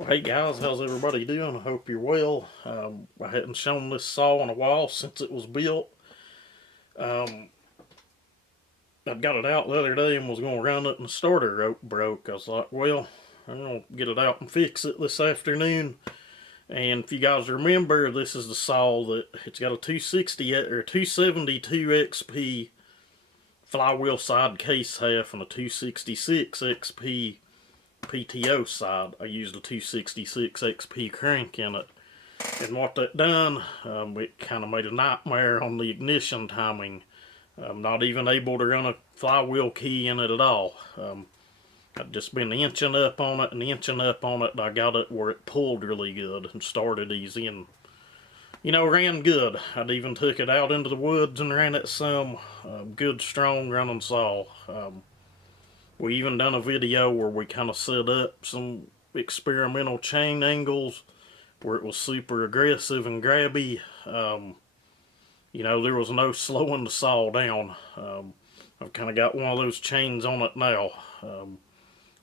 Well, hey guys, how's everybody doing? I hope you're well. I hadn't shown this saw in a while since it was built. Um, I got it out the other day and was going to round it and the starter rope broke. I was like, well, I'm going to get it out and fix it this afternoon. And if you guys remember, this is the saw that it's got a 260 or 272 XP flywheel side case half and a 266 XP PTO side. I used a 266 XP crank in it. And what that done, it kind of made a nightmare on the ignition timing. I'm not even able to run a flywheel key in it at all. I'd just been inching up on it and inching up on it, and I got it where it pulled really good and started easy and, ran good. I'd even took it out into the woods and ran it some. Good, strong running saw. We even done a video where we kind of set up some experimental chain angles where it was super aggressive and grabby. There was no slowing the saw down. I've kind of got one of those chains on it now.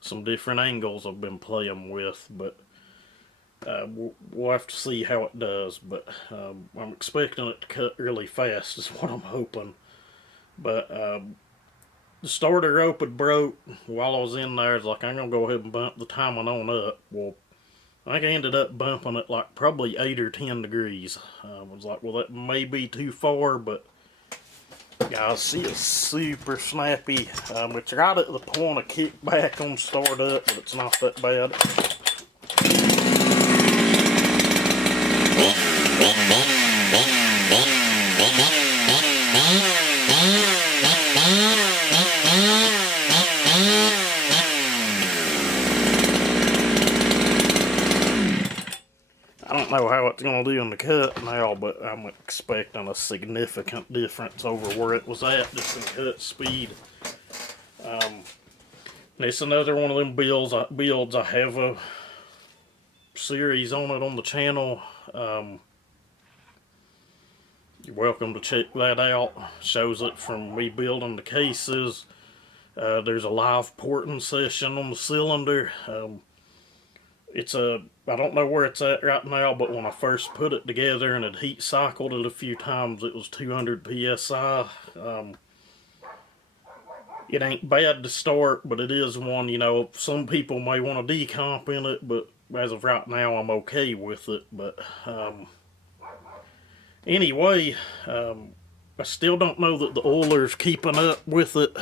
Some different angles I've been playing with, but we'll have to see how it does. But I'm expecting it to cut really fast is what I'm hoping. But the starter rope had broke while I was in there. It's like, I'm going to go ahead and bump the timing on up. Well, I think I ended up bumping it like probably 8 or 10 degrees. I was like, well, that may be too far, but guys, see, it's super snappy. It's right at the point of kickback on start up, but it's not that bad. I don't know how it's going to do in the cut now, but I'm expecting a significant difference over where it was at, just in cut speed. It's another one of them builds. I have a series on it on the channel. You're welcome to check that out. Shows it from me building the cases. There's a live porting session on the cylinder. I don't know where it's at right now, but when I first put it together and had heat cycled it a few times, it was 200 psi. It ain't bad to start, but it is one, some people may want to decomp in it, but as of right now, I'm okay with it. But anyway, I still don't know that the oiler's keeping up with it.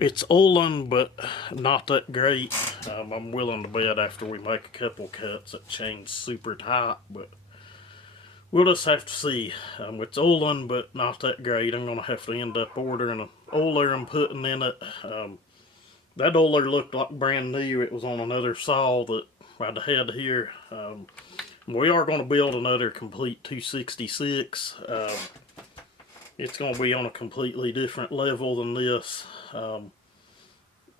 It's oiling, but not that great. I'm willing to bet after we make a couple cuts that chain's super tight, but we'll just have to see. It's oiling, but not that great. I'm going to have to end up ordering an oiler and putting in it. That oiler looked like brand new. It was on another saw that I'd had here. We are going to build another complete 266. It's going to be on a completely different level than this.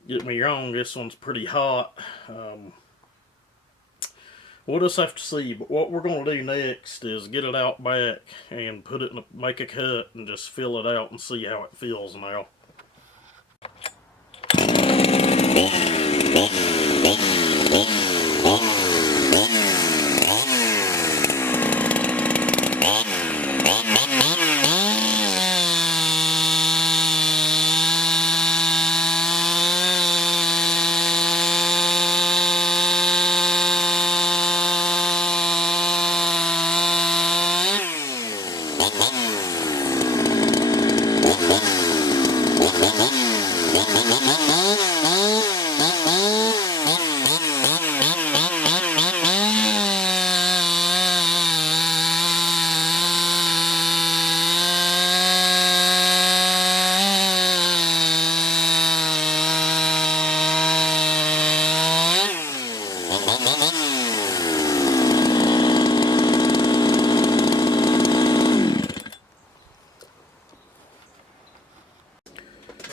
Get me wrong, this one's pretty hot. We'll just have to see. But what we're going to do next is get it out back and put it in make a cut and just fill it out and see how it feels now.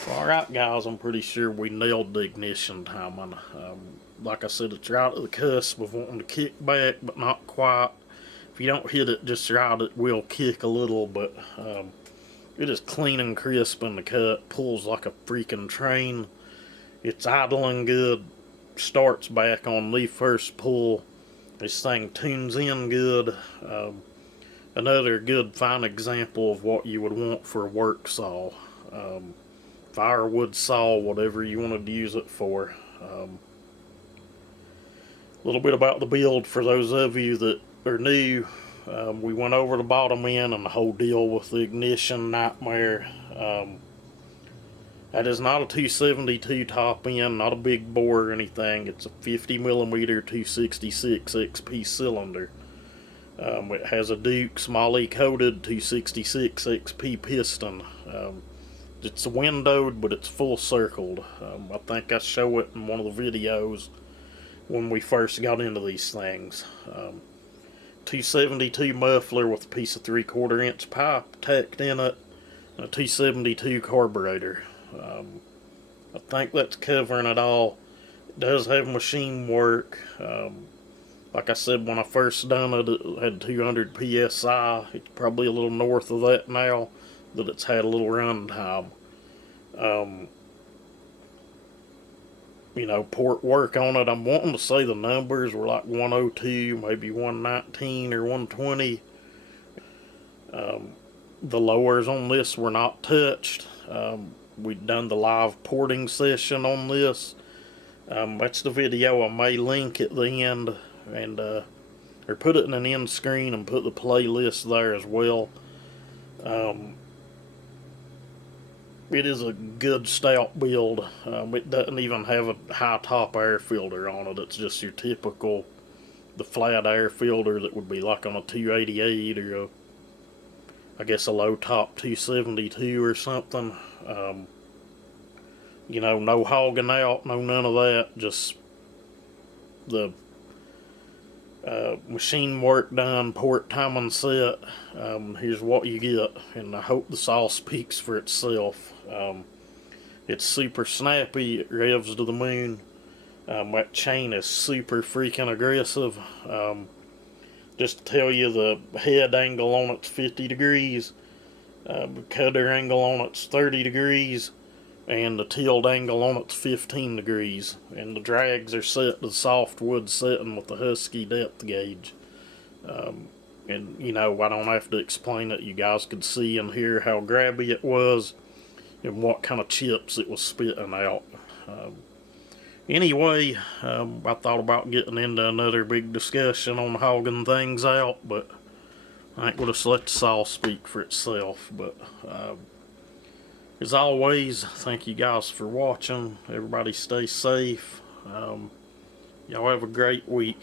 Alright guys, I'm pretty sure we nailed the ignition timing. Like I said, it's right at the cusp of wanting to kick back, but not quite. If you don't hit it just right, it will kick a little, but it is clean and crisp in the cut. Pulls like a freaking train. It's idling good. starts back on the first pull. This thing tunes in good. Another good fine example of what you would want for a work saw. Firewood saw, whatever you wanted to use it for. A little bit about the build for those of you that are new. We went over the bottom end and the whole deal with the ignition nightmare. That is not a 272 top end, not a big bore or anything. It's a 50mm 266 XP cylinder. It has a Duke Smalley coated 266 XP piston. It's windowed, but it's full circled. I think I show it in one of the videos when we first got into these things. 272 muffler with a piece of 3/4 inch pipe tacked in it, and a 272 carburetor. I think that's covering it all. It does have machine work. Like I said, when I first done it, it had 200 PSI. It's probably a little north of that now, that it's had a little run time. You know, port work on it, I'm wanting to say the numbers were like 102, maybe 119 or 120. The lowers on this were not touched. We'd done the live porting session on this. That's the video I may link at the end, and or put it in an end screen and put the playlist there as well. It is a good stout build. It doesn't even have a high top air filter on it. It's just your typical, the flat air filter that would be like on a 288 or I guess a low top 272 or something. You know, no hogging out, no none of that. Just the machine work done, port timing set. Here's what you get, and I hope the saw speaks for itself. It's super snappy, it revs to the moon. That chain is super freaking aggressive. Just to tell you, the head angle on it's 50 degrees, the cutter angle on it's 30 degrees, and the tilt angle on it's 15 degrees, and the drags are set to the softwood setting with the Husky depth gauge. And you know, I don't have to explain it. You guys could see and hear how grabby it was and what kind of chips it was spitting out. Anyway, I thought about getting into another big discussion on hogging things out, but I think we'll just let the saw speak for itself. But as always, thank you guys for watching. Everybody stay safe. Y'all have a great week.